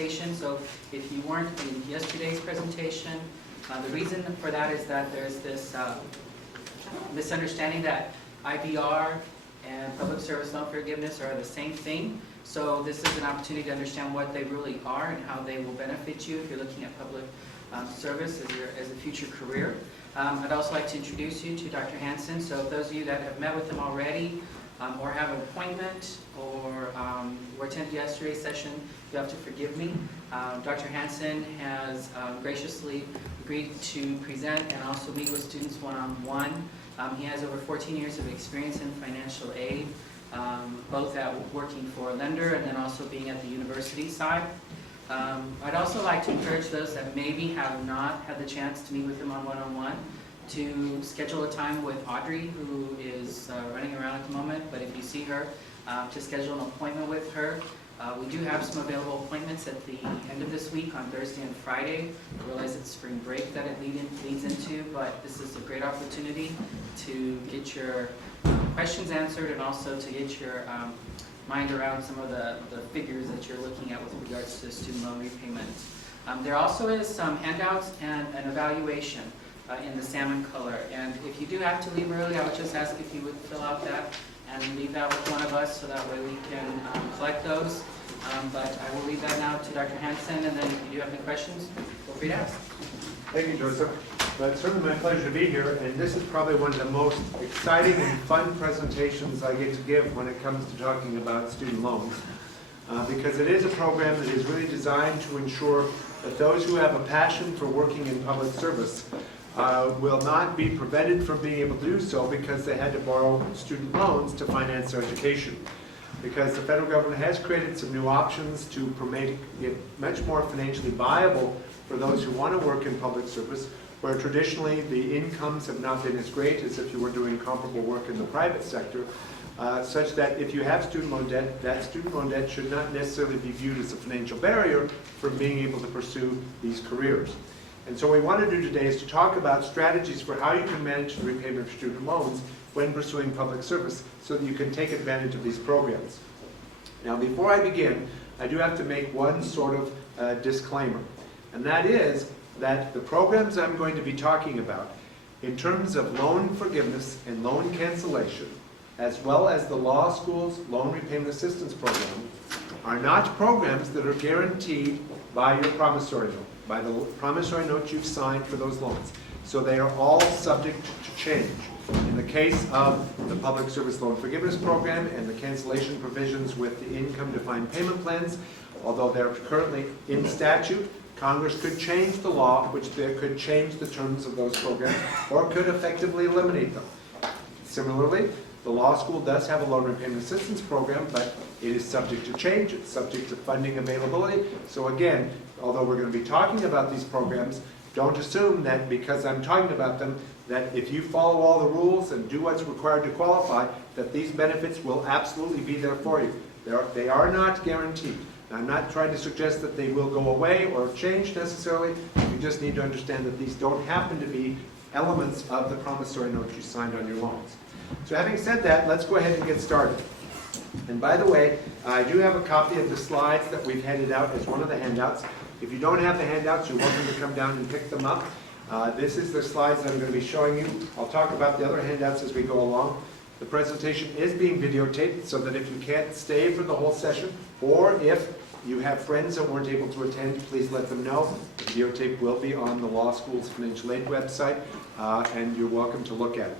presentation. So if you weren't in yesterday's presentation, the reason for that is that there's this misunderstanding that IBR and public service loan forgiveness are the same thing. So this is an opportunity to understand what they really are and how they will benefit you if you're looking at public service as a future career. I'd also like to introduce you to Dr. Hansen. So those of you that have met with him already or have an appointment or were attended yesterday's session, you have to forgive me. Dr. Hansen has graciously agreed to present and also meet with students one-on-one. He has over 14 years of experience in financial aid, both at working for a lender and then also being at the university side. I'd also like to encourage those that maybe have not had the chance to meet with him on one-on-one to schedule a time with Audrey, who is running around at the moment, but if you see her, to schedule an appointment with her. We do have some available appointments at the end of this week on Thursday and Friday. I realize it's spring break that it leads into, but this is a great opportunity to get your questions answered and also to get your mind around some of the figures that you're looking at with regards to student loan repayment. There also is some handouts and an evaluation in the salmon color. And if you do have to leave early, I would just ask if you would fill out that and leave that with one of us so that way we can collect those. But I will leave that now to Dr. Hansen, and then if you do have any questions, feel free to ask. Thank you, Joseph. Well, it's certainly my pleasure to be here, and this is probably one of the most exciting and fun presentations I get to give when it comes to talking about student loans, because it is a program that is really designed to ensure that those who have a passion for working in public service will not be prevented from being able to do so because they had to borrow student loans to finance their education. Because the federal government has created some new options to make it much more financially viable for those who want to work in public service, where traditionally the incomes have not been as great as if you were doing comparable work in the private sector, such that if you have student loan debt, that student loan debt should not necessarily be viewed as a financial barrier for being able to pursue these careers. And so what we want to do today is to talk about strategies for how you can manage the repayment of student loans when pursuing public service so that you can take advantage of these programs. Now, before I begin, I do have to make one sort of disclaimer, and that is that the programs I'm going to be talking about in terms of loan forgiveness and loan cancellation, as well as the law school's loan repayment assistance program, are not programs that are guaranteed by your promissory note, by the promissory note you've signed for those loans. So they are all subject to change. In the case of the Public Service Loan Forgiveness Program and the cancellation provisions with the income-defined payment plans, although they're currently in statute, Congress could change the law, which they could change the terms of those programs, or could effectively eliminate them. Similarly, the law school does have a loan repayment assistance program, but it is subject to change. It's subject to funding availability. So again, although we're going to be talking about these programs, don't assume that because I'm talking about them, that if you follow all the rules and do what's required to qualify, that these benefits will absolutely be there for you. They are not guaranteed. I'm not trying to suggest that they will go away or change necessarily. You just need to understand that these don't happen to be elements of the promissory note you signed on your loans. So having said that, let's go ahead and get started. And by the way, I do have a copy of the slides that we've handed out as one of the handouts. If you don't have the handouts, you're welcome to come down and pick them up. This is the slides that I'm going to be showing you. I'll talk about the other handouts as we go along. The presentation is being videotaped so that if you can't stay for the whole session, or if you have friends that weren't able to attend, please let them know. The videotape will be on the law school's financial aid website, and you're welcome to look at it.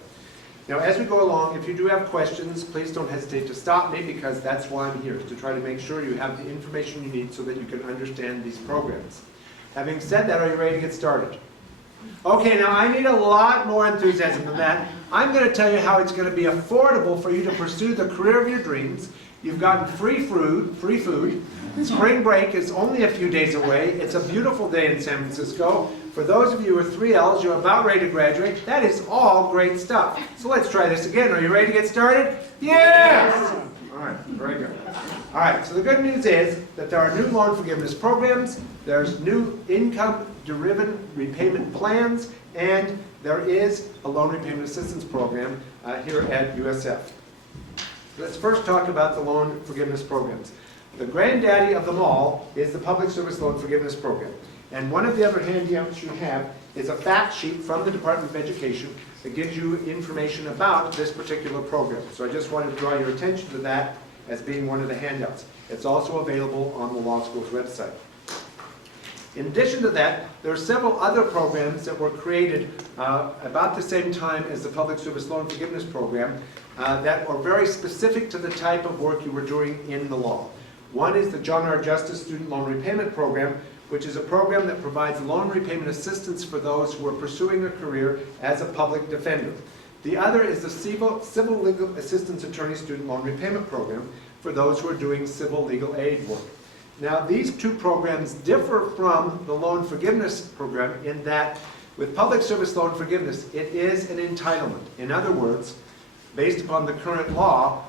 Now, as we go along, if you do have questions, please don't hesitate to stop me, because that's why I'm here, to try to make sure you have the information you need so that you can understand these programs. Having said that, are you ready to get started? Okay, now I need a lot more enthusiasm than that. I'm going to tell you how it's going to be affordable for you to pursue the career of your dreams. You've gotten free food. Spring break is only a few days away. It's a beautiful day in San Francisco. For those of you who are 3Ls, you're about ready to graduate. That is all great stuff. So let's try this again. Are you ready to get started? Yes! All right, very good. All right, so the good news is that there are new loan forgiveness programs, there's new income-driven repayment plans, and there is a loan repayment assistance program here at USF. Let's first talk about the loan forgiveness programs. The granddaddy of them all is the Public Service Loan Forgiveness Program. And one of the other handouts you have is a fact sheet from the Department of Education that gives you information about this particular program. So I just wanted to draw your attention to that as being one of the handouts. It's also available on the law school's website. In addition to that, there are several other programs that were created about the same time as the Public Service Loan Forgiveness Program that are very specific to the type of work you were doing in the law. One is the John R. Justice Student Loan Repayment Program, which is a program that provides loan repayment assistance for those who are pursuing a career as a public defender. The other is the Civil Legal Assistance Attorney Student Loan Repayment Program for those who are doing civil legal aid work. Now, these two programs differ from the loan forgiveness program in that with public service loan forgiveness, it is an entitlement. In other words, based upon the current law,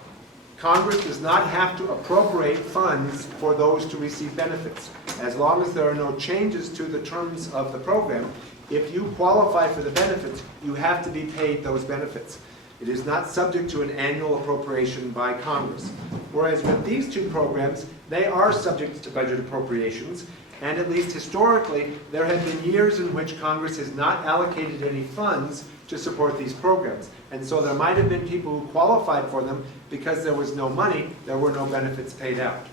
Congress does not have to appropriate funds for those to receive benefits. As long as there are no changes to the terms of the program, if you qualify for the benefits, you have to be paid those benefits. It is not subject to an annual appropriation by Congress. Whereas with these two programs, they are subject to budget appropriations, and at least historically, there have been years in which Congress has not allocated any funds to support these programs. And so there might have been people who qualified for them because there was no money, there were no benefits paid out.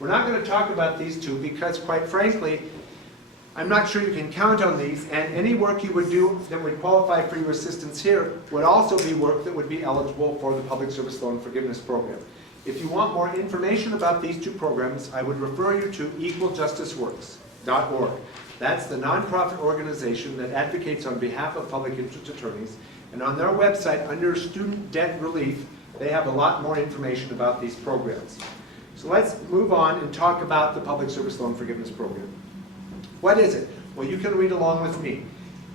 We're not going to talk about these two because, quite frankly, I'm not sure you can count on these, and any work you would do that would qualify for your assistance here would also be work that would be eligible for the Public Service Loan Forgiveness Program. If you want more information about these two programs, I would refer you to equaljusticeworks.org. That's the nonprofit organization that advocates on behalf of public interest attorneys, and on their website, under Student Debt Relief, they have a lot more information about these programs. So let's move on and talk about the Public Service Loan Forgiveness Program. What is it? Well, you can read along with me.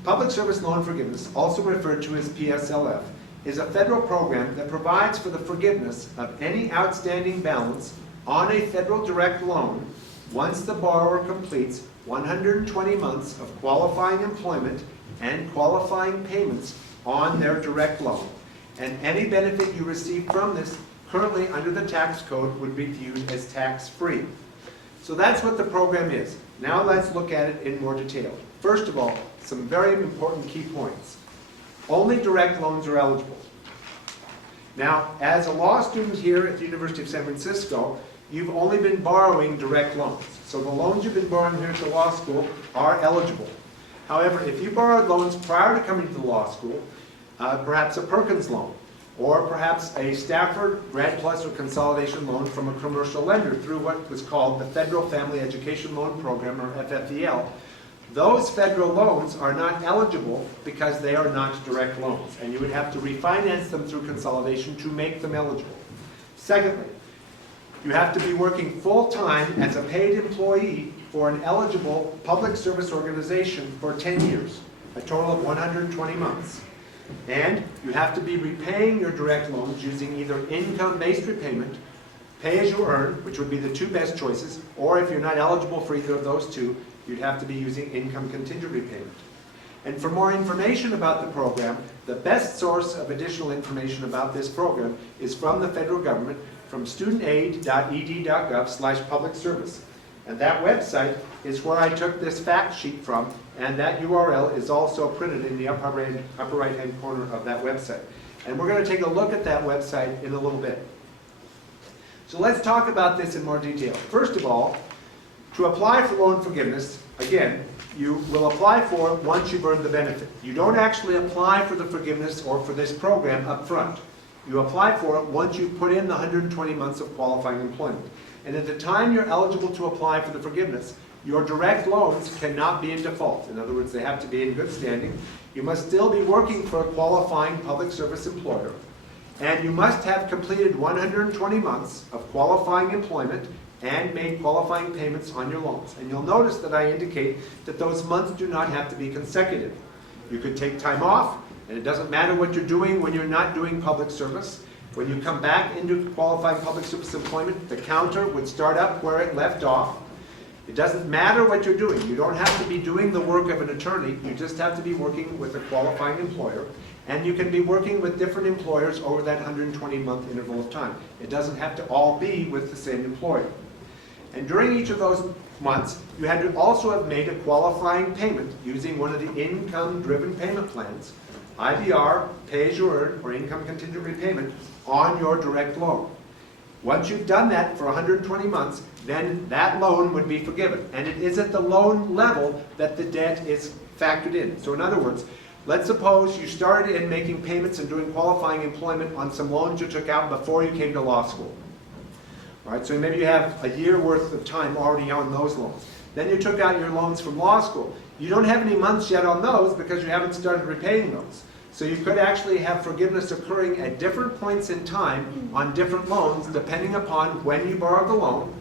Public Service Loan Forgiveness, also referred to as PSLF, is a federal program that provides for the forgiveness of any outstanding balance on a federal direct loan once the borrower completes 120 months of qualifying employment and qualifying payments on their direct loan. And any benefit you receive from this currently under the tax code would be viewed as tax-free. So that's what the program is. Now let's look at it in more detail. First of all, some very important key points. Only direct loans are eligible. Now, as a law student here at the University of San Francisco, you've only been borrowing direct loans. So the loans you've been borrowing here at the law school are eligible. However, if you borrowed loans prior to coming to the law school, perhaps a Perkins loan, or perhaps a Stafford, Grad Plus, or Consolidation loan from a commercial lender through what was called the Federal Family Education Loan Program, or FFDL, those federal loans are not eligible because they are not direct loans, and you would have to refinance them through consolidation to make them eligible. Secondly, you have to be working full-time as a paid employee for an eligible public service organization for 10 years, a total of 120 months. And you have to be repaying your direct loans using either income-based repayment, pay-as-you-earn, which would be the two best choices, or if you're not eligible for either of those two, you'd have to be using income contingent repayment. And for more information about the program, the best source of additional information about this program is from the federal government, from studentaid.ed.gov/public service. And that website is where I took this fact sheet from, and that URL is also printed in the upper right-hand corner of that website. And we're going to take a look at that website in a little bit. So let's talk about this in more detail. First of all, to apply for loan forgiveness, again, you will apply for it once you've earned the benefit. You don't actually apply for the forgiveness or for this program up front. You apply for it once you've put in the 120 months of qualifying employment. And at the time you're eligible to apply for the forgiveness, your direct loans cannot be in default. In other words, they have to be in good standing. You must still be working for a qualifying public service employer. And you must have completed 120 months of qualifying employment and made qualifying payments on your loans. And you'll notice that I indicate that those months do not have to be consecutive. You could take time off, and it doesn't matter what you're doing when you're not doing public service. When you come back into qualifying public service employment, the counter would start up where it left off. It doesn't matter what you're doing. You don't have to be doing the work of an attorney. You just have to be working with a qualifying employer. And you can be working with different employers over that 120-month interval of time. It doesn't have to all be with the same employer. And during each of those months, you had to also have made a qualifying payment using one of the income-driven payment plans, IBR, pay-as-you-earn, or income contingent repayment, on your direct loan. Once you've done that for 120 months, then that loan would be forgiven. And it is at the loan level that the debt is factored in. So in other words, let's suppose you started in making payments and doing qualifying employment on some loans you took out before you came to law school. All right, so maybe you have a year worth of time already on those loans. Then you took out your loans from law school. You don't have any months yet on those because you haven't started repaying those. So you could actually have forgiveness occurring at different points in time on different loans depending upon when you borrowed the loan,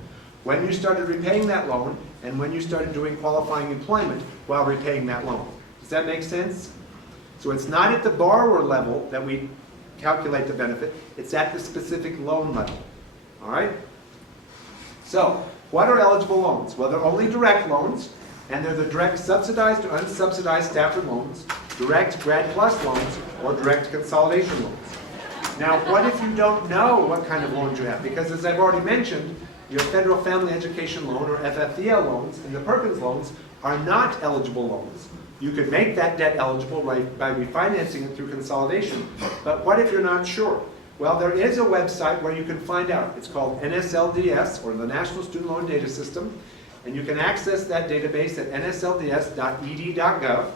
when you started repaying that loan, and when you started doing qualifying employment while repaying that loan. Does that make sense? So it's not at the borrower level that we calculate the benefit, it's at the specific loan level. All right? So, what are eligible loans? Well, they're only direct loans, and they're the direct subsidized or unsubsidized Stafford loans, direct Grad Plus loans, or direct consolidation loans. Now, what if you don't know what kind of loans you have? Because as I've already mentioned, your Federal Family Education Loan, or FFDL loans, and the Perkins loans are not eligible loans. You could make that debt eligible by refinancing it through consolidation, but what if you're not sure? Well, there is a website where you can find out. It's called NSLDS, or the National Student Loan Data System, and you can access that database at nslds.ed.gov.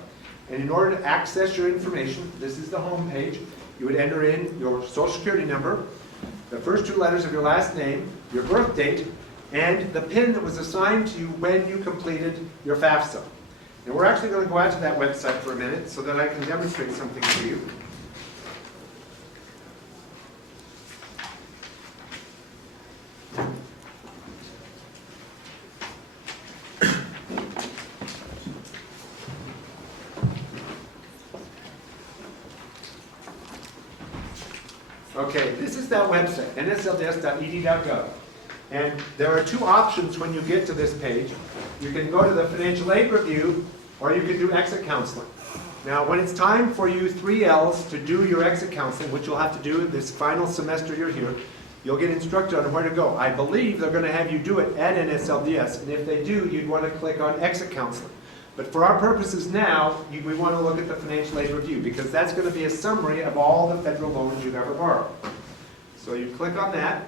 And in order to access your information, this is the home page. You would enter in your Social Security number, the first 2 letters of your last name, your birth date, and the PIN that was assigned to you when you completed your FAFSA. And we're actually going to go out to that website for a minute so that I can demonstrate something to you. Okay, this is that website, nslds.ed.gov. And there are 2 options when you get to this page. You can go to the financial aid review, or you can do exit counseling. Now, when it's time for you 3Ls to do your exit counseling, which you'll have to do this final semester you're here, you'll get instructed on where to go. I believe they're going to have you do it at NSLDS, and if they do, you'd want to click on exit counseling. But for our purposes now, we want to look at the financial aid review, because that's going to be a summary of all the federal loans you've ever borrowed. So you click on that.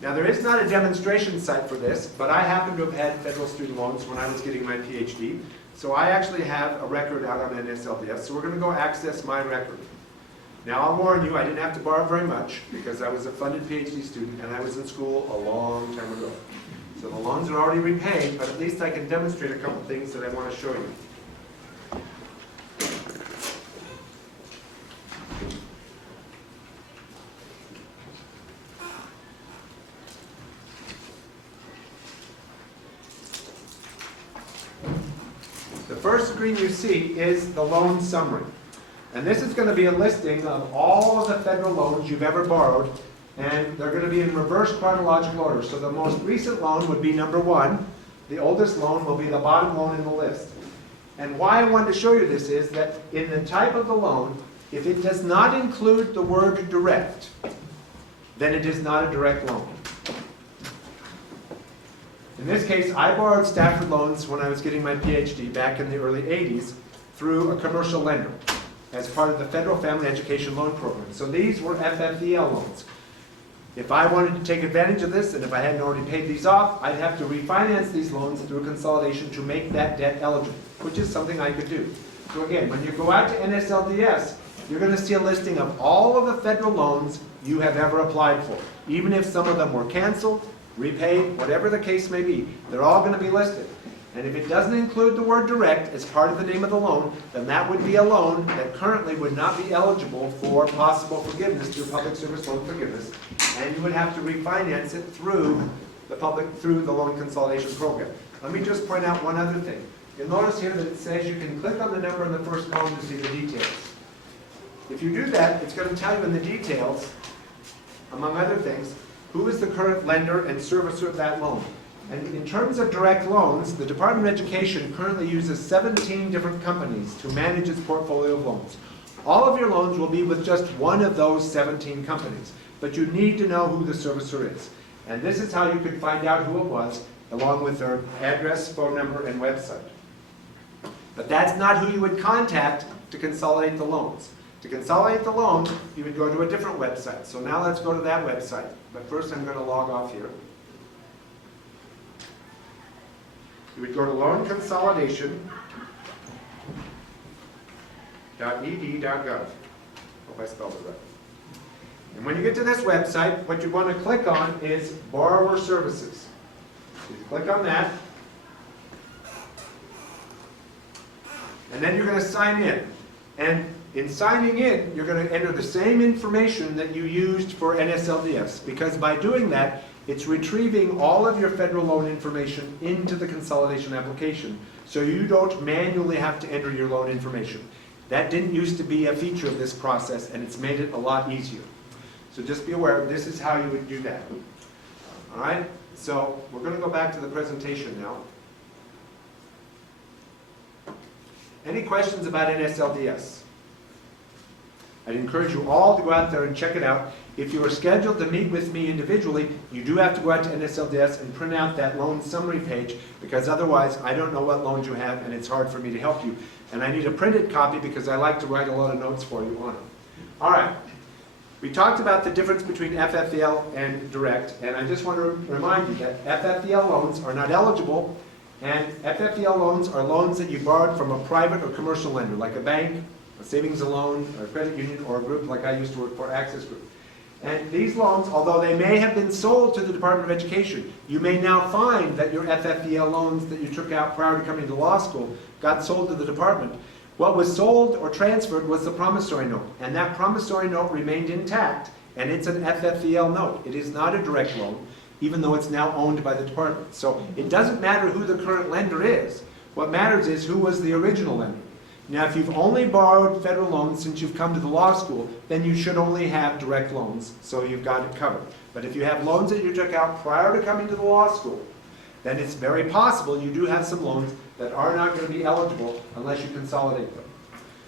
Now, there is not a demonstration site for this, but I happen to have had federal student loans when I was getting my PhD. So I actually have a record out on NSLDS, so we're going to go access my record. Now, I'll warn you, I didn't have to borrow very much because I was a funded PhD student and I was in school a long time ago. So the loans are already repaid, but at least I can demonstrate a couple things that I want to show you. The first screen you see is the loan summary. And this is going to be a listing of all of the federal loans you've ever borrowed, and they're going to be in reverse chronological order. So the most recent loan would be number 1. The oldest loan will be the bottom loan in the list. And why I wanted to show you this is that in the type of the loan, if it does not include the word direct, then it is not a direct loan. In this case, I borrowed Stafford loans when I was getting my PhD back in the early 80s through a commercial lender as part of the Federal Family Education Loan Program. So these were FFDL loans. If I wanted to take advantage of this, and if I hadn't already paid these off, I'd have to refinance these loans through consolidation to make that debt eligible, which is something I could do. So again, when you go out to NSLDS, you're going to see a listing of all of the federal loans you have ever applied for. Even if some of them were canceled, repaid, whatever the case may be, they're all going to be listed. And if it doesn't include the word direct as part of the name of the loan, then that would be a loan that currently would not be eligible for possible forgiveness through public service loan forgiveness, and you would have to refinance it through the loan consolidation program. Let me just point out one other thing. You'll notice here that it says you can click on the number in the first column to see the details. If you do that, it's going to tell you in the details, among other things, who is the current lender and servicer of that loan. And in terms of direct loans, the Department of Education currently uses 17 different companies to manage its portfolio of loans. All of your loans will be with just one of those 17 companies, but you need to know who the servicer is. And this is how you could find out who it was, along with their address, phone number, and website. But that's not who you would contact to consolidate the loans. To consolidate the loans, you would go to a different website. So now let's go to that website. But first I'm going to log off here. You would go to loanconsolidation.ed.gov. Hope I spelled it right. And when you get to this website, what you want to click on is Borrower Services. So you click on that. And then you're going to sign in. And in signing in, you're going to enter the same information that you used for NSLDS, because by doing that, it's retrieving all of your federal loan information into the consolidation application, so you don't manually have to enter your loan information. That didn't used to be a feature of this process, and it's made it a lot easier. So just be aware, this is how you would do that. All right? So we're going to go back to the presentation now. Any questions about NSLDS? I'd encourage you all to go out there and check it out. If you are scheduled to meet with me individually, you do have to go out to NSLDS and print out that loan summary page, because otherwise I don't know what loans you have and it's hard for me to help you. And I need a printed copy because I like to write a lot of notes for you on it. All right. We talked about the difference between FFDL and direct, and I just want to remind you that FFDL loans are not eligible, and FFDL loans are loans that you borrowed from a private or commercial lender, like a bank, a savings and loan, or a credit union, or a group like I used to work for, Access Group. And these loans, although they may have been sold to the Department of Education, you may now find that your FFDL loans that you took out prior to coming to law school got sold to the department. What was sold or transferred was the promissory note, and that promissory note remained intact, and it's an FFDL note. It is not a direct loan, even though it's now owned by the department. So it doesn't matter who the current lender is. What matters is who was the original lender. Now, if you've only borrowed federal loans since you've come to the law school, then you should only have direct loans, so you've got it covered. But if you have loans that you took out prior to coming to the law school, then it's very possible you do have some loans that are not going to be eligible unless you consolidate them.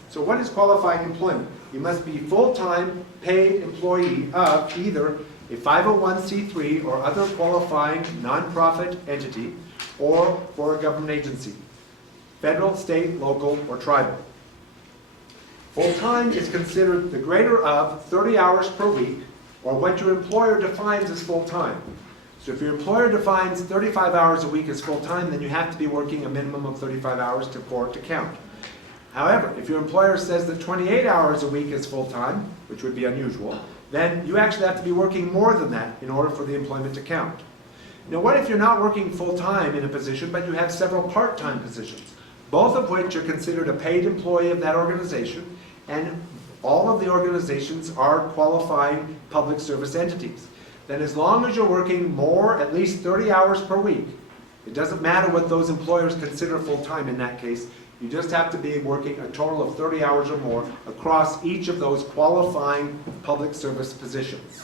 So what is qualifying employment? You must be full-time paid employee of either a 501c3 or other qualifying nonprofit entity, or for a government agency, federal, state, local, or tribal. Full-time is considered the greater of 30 hours per week, or what your employer defines as full-time. So if your employer defines 35 hours a week as full-time, then you have to be working a minimum of 35 hours for it to count. However, if your employer says that 28 hours a week is full-time, which would be unusual, then you actually have to be working more than that in order for the employment to count. Now, what if you're not working full-time in a position, but you have several part-time positions, both of which are considered a paid employee of that organization, and all of the organizations are qualifying public service entities? Then as long as you're working more, at least 30 hours per week, it doesn't matter what those employers consider full-time in that case, you just have to be working a total of 30 hours or more across each of those qualifying public service positions.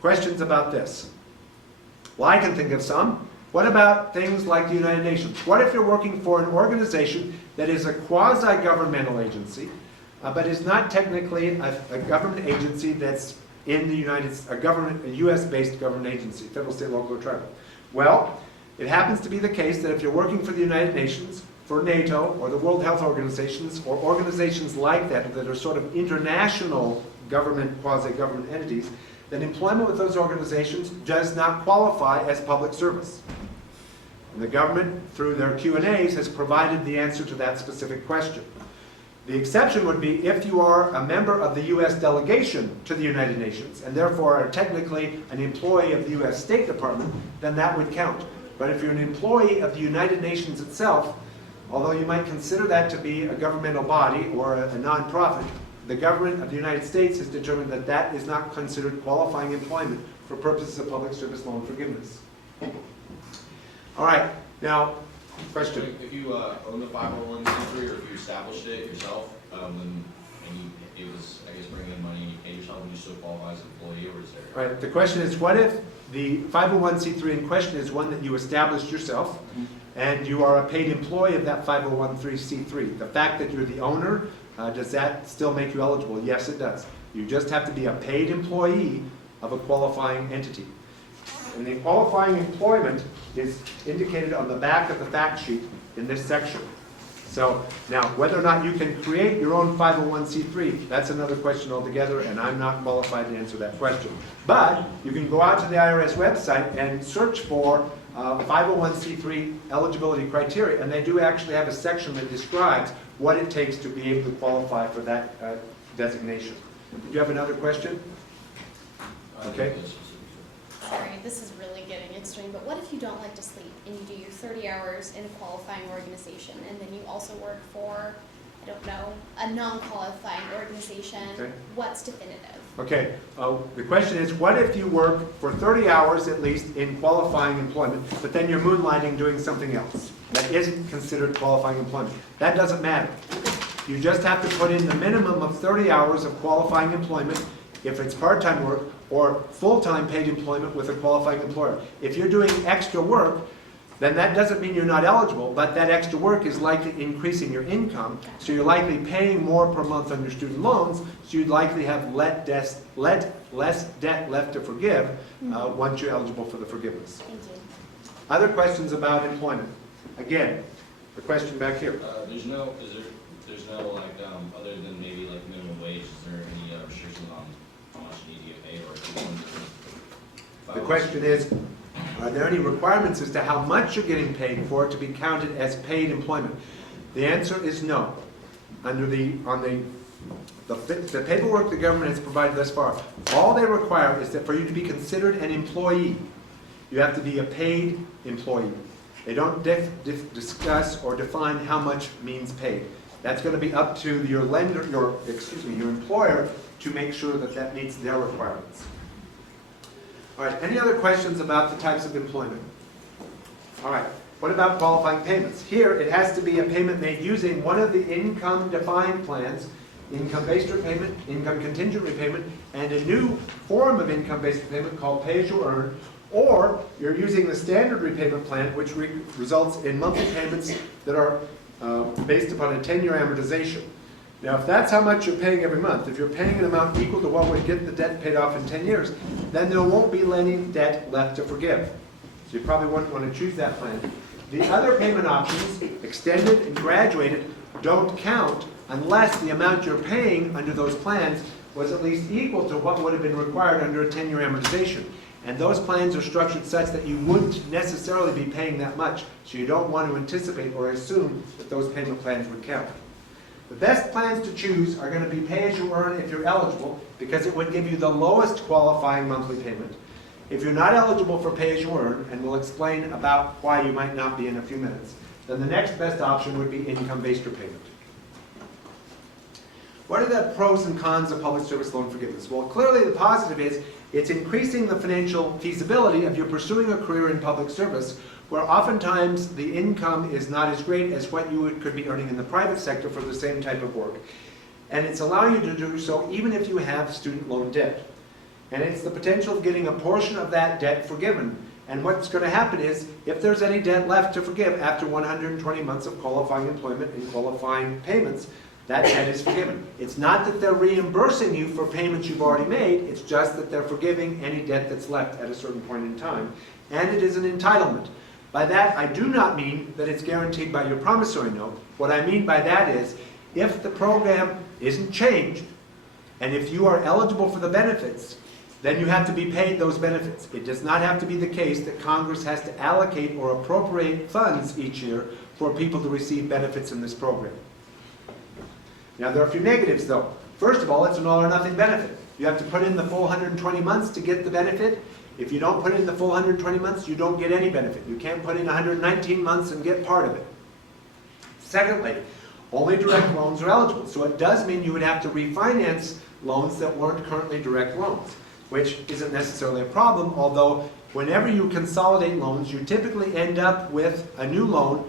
Questions about this? Well, I can think of some. What about things like the United Nations? What if you're working for an organization that is a quasi-governmental agency, but is not technically a government agency that's in the a US-based government agency, federal, state, local, or tribal? Well, it happens to be the case that if you're working for the United Nations, for NATO, or the World Health Organizations, or organizations like that that are sort of international government, quasi-government entities, then employment with those organizations does not qualify as public service. And the government, through their Q&As, has provided the answer to that specific question. The exception would be if you are a member of the U.S. delegation to the United Nations, and therefore are technically an employee of the U.S. State Department, then that would count. But if you're an employee of the United Nations itself, although you might consider that to be a governmental body or a nonprofit, the government of the United States has determined that that is not considered qualifying employment for purposes of public service loan forgiveness. All right, now, question. If you own the 501c3, or if you established it yourself, and it was, I guess, bringing in money and you pay yourself, and you still qualify as an employee, or is there? Right, the question is, what if the 501c3 in question is one that you established yourself, and you are a paid employee of that 501c3? The fact that you're the owner, does that still make you eligible? Yes, it does. You just have to be a paid employee of a qualifying entity. And the qualifying employment is indicated on the back of the fact sheet in this section. So now, whether or not you can create your own 501c3, that's another question altogether, and I'm not qualified to answer that question. But you can go out to the IRS website and search for 501c3 eligibility criteria, and they do actually have a section that describes what it takes to be able to qualify for that designation. Did you have another question? Okay. Sorry, this is really getting extreme, but what if you don't like to sleep and you do your 30 hours in a qualifying organization and then you also work for, I don't know, a non-qualifying organization? Okay. What's definitive? Okay, the question is, what if you work for 30 hours at least in qualifying employment, but then you're moonlighting doing something else that isn't considered qualifying employment? That doesn't matter. You just have to put in the minimum of 30 hours of qualifying employment if it's part-time work or full-time paid employment with a qualifying employer. If you're doing extra work, then that doesn't mean you're not eligible, but that extra work is likely increasing your income, so you're likely paying more per month on your student loans, so you'd likely have less debt left to forgive once you're eligible for the forgiveness. Thank you. Other questions about employment? Again, the question back here. There's no like, other than maybe like minimum wage, is there any restrictions on how much you need to get paid or? The question is, are there any requirements as to how much you're getting paid for it to be counted as paid employment? The answer is no. Under the paperwork the government has provided thus far, all they require is that for you to be considered an employee, you have to be a paid employee. They don't discuss or define how much means paid. That's going to be up to your lender, your employer, to make sure that that meets their requirements. All right, any other questions about the types of employment? All right, what about qualifying payments? Here, it has to be a payment made using one of the income-defined plans, income-based repayment, income contingent repayment, and a new form of income-based repayment called pay-as-you-earn, or you're using the standard repayment plan, which results in monthly payments that are based upon a 10-year amortization. Now, if that's how much you're paying every month, if you're paying an amount equal to what would get the debt paid off in 10 years, then there won't be any debt left to forgive. So you probably wouldn't want to choose that plan. The other payment options, extended and graduated, don't count unless the amount you're paying under those plans was at least equal to what would have been required under a 10-year amortization. And those plans are structured such that you wouldn't necessarily be paying that much, so you don't want to anticipate or assume that those payment plans would count. The best plans to choose are going to be pay-as-you-earn if you're eligible, because it would give you the lowest qualifying monthly payment. If you're not eligible for pay-as-you-earn, and we'll explain about why you might not be in a few minutes, then the next best option would be income-based repayment. What are the pros and cons of public service loan forgiveness? Well, clearly the positive is it's increasing the financial feasibility of you pursuing a career in public service, where oftentimes the income is not as great as what you could be earning in the private sector for the same type of work. And it's allowing you to do so even if you have student loan debt. And it's the potential of getting a portion of that debt forgiven. And what's going to happen is, if there's any debt left to forgive after 120 months of qualifying employment and qualifying payments, that debt is forgiven. It's not that they're reimbursing you for payments you've already made, it's just that they're forgiving any debt that's left at a certain point in time. And it is an entitlement. By that, I do not mean that it's guaranteed by your promissory note. What I mean by that is, if the program isn't changed, and if you are eligible for the benefits, then you have to be paid those benefits. It does not have to be the case that Congress has to allocate or appropriate funds each year for people to receive benefits in this program. Now, there are a few negatives, though. First of all, it's an all or nothing benefit. You have to put in the full 120 months to get the benefit. If you don't put in the full 120 months, you don't get any benefit. You can't put in 119 months and get part of it. Secondly, only direct loans are eligible. So it does mean you would have to refinance loans that weren't currently direct loans, which isn't necessarily a problem, although whenever you consolidate loans, you typically end up with a new loan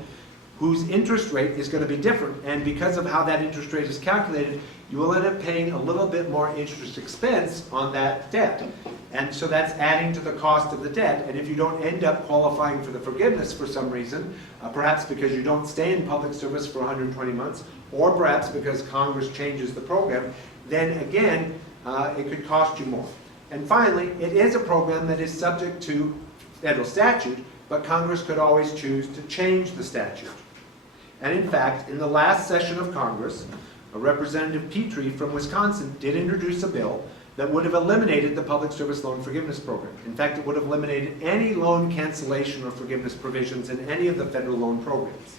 whose interest rate is going to be different. And because of how that interest rate is calculated, you will end up paying a little bit more interest expense on that debt. And so that's adding to the cost of the debt. And if you don't end up qualifying for the forgiveness for some reason, perhaps because you don't stay in public service for 120 months, or perhaps because Congress changes the program, then again, it could cost you more. And finally, it is a program that is subject to federal statute, but Congress could always choose to change the statute. And in fact, in the last session of Congress, Representative Petrie from Wisconsin did introduce a bill that would have eliminated the Public Service Loan Forgiveness Program. In fact, it would have eliminated any loan cancellation or forgiveness provisions in any of the federal loan programs.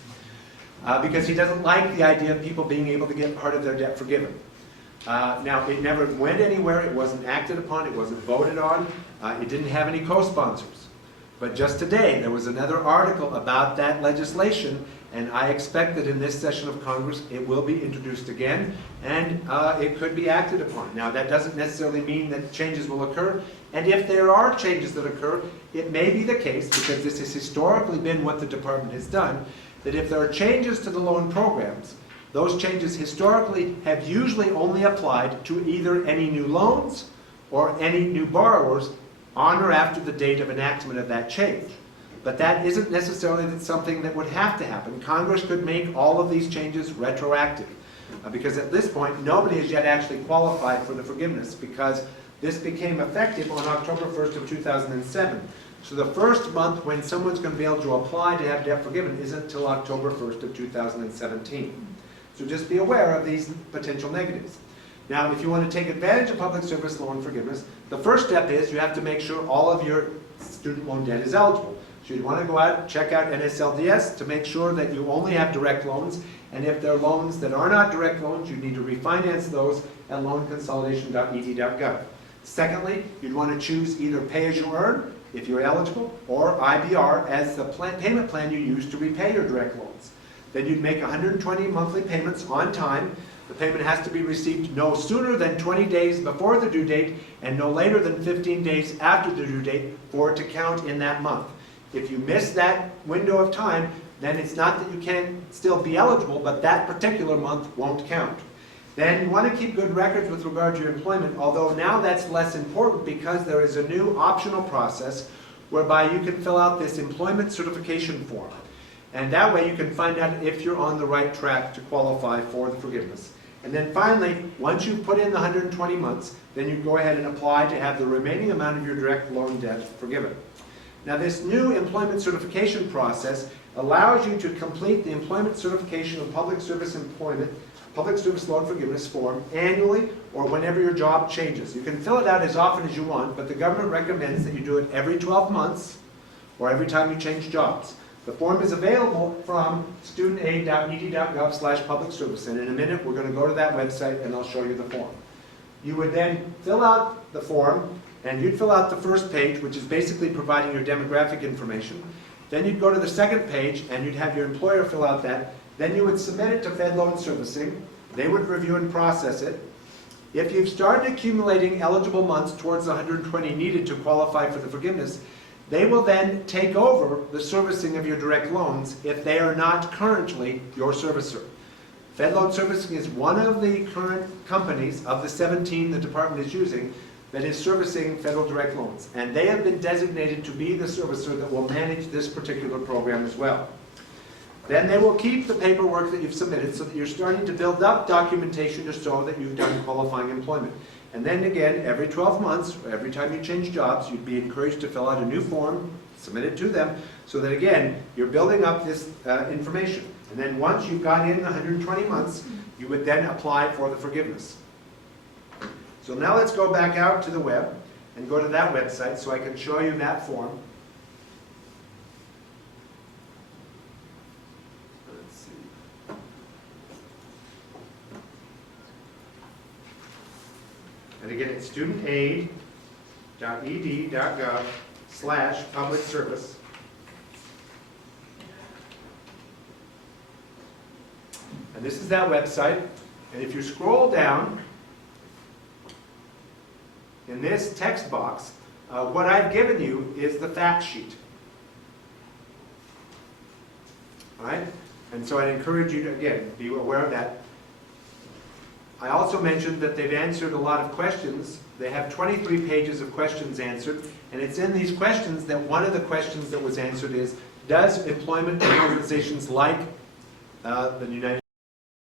Because he doesn't like the idea of people being able to get part of their debt forgiven. Now, it never went anywhere, it wasn't acted upon, it wasn't voted on, it didn't have any co-sponsors. But just today, there was another article about that legislation, and I expect that in this session of Congress, it will be introduced again, and it could be acted upon. Now, that doesn't necessarily mean that changes will occur, and if there are changes that occur, it may be the case, because this has historically been what the department has done, that if there are changes to the loan programs, those changes historically have usually only applied to either any new loans or any new borrowers on or after the date of enactment of that change. But that isn't necessarily something that would have to happen. Congress could make all of these changes retroactive. Because at this point, nobody has yet actually qualified for the forgiveness, because this became effective on October 1st of 2007. So the first month when someone's going to be able to apply to have debt forgiven isn't until October 1st of 2017. So just be aware of these potential negatives. Now, if you want to take advantage of public service loan forgiveness, the first step is you have to make sure all of your student loan debt is eligible. So you'd want to go out, check out NSLDS to make sure that you only have direct loans, and if there are loans that are not direct loans, you need to refinance those at loanconsolidation.ed.gov. Secondly, you'd want to choose either pay-as-you-earn, if you're eligible, or IBR as the payment plan you use to repay your direct loans. Then you'd make 120 monthly payments on time. The payment has to be received no sooner than 20 days before the due date and no later than 15 days after the due date for it to count in that month. If you miss that window of time, then it's not that you can't still be eligible, but that particular month won't count. Then you want to keep good records with regard to your employment, although now that's less important because there is a new optional process whereby you can fill out this employment certification form. And that way you can find out if you're on the right track to qualify for the forgiveness. And then finally, once you've put in the 120 months, then you go ahead and apply to have the remaining amount of your direct loan debt forgiven. Now, this new employment certification process allows you to complete the employment certification of public service loan forgiveness form annually or whenever your job changes. You can fill it out as often as you want, but the government recommends that you do it every 12 months or every time you change jobs. The form is available from studentaid.ed.gov/public service, and in a minute we're going to go to that website and I'll show you the form. You would then fill out the form, and you'd fill out the first page, which is basically providing your demographic information. Then you'd go to the second page and you'd have your employer fill out that. Then you would submit it to Fed Loan Servicing. They would review and process it. If you've started accumulating eligible months towards the 120 needed to qualify for the forgiveness, they will then take over the servicing of your direct loans if they are not currently your servicer. Fed Loan Servicing is one of the current companies of the 17 the department is using that is servicing federal direct loans. And they have been designated to be the servicer that will manage this particular program as well. Then they will keep the paperwork that you've submitted so that you're starting to build up documentation to show that you've done qualifying employment. And then again, every 12 months, every time you change jobs, you'd be encouraged to fill out a new form, submit it to them, so that again, you're building up this information. And then once you've got in the 120 months, you would then apply for the forgiveness. So now let's go back out to the web and go to that website so I can show you that form. Let's see. And again, it's studentaid.ed.gov/public service. And this is that website. And if you scroll down in this text box, what I've given you is the fact sheet. All right? And so I'd encourage you to, again, be aware of that. I also mentioned that they've answered a lot of questions. They have 23 pages of questions answered, and it's in these questions that one of the questions that was answered is, does employment in organizations like the United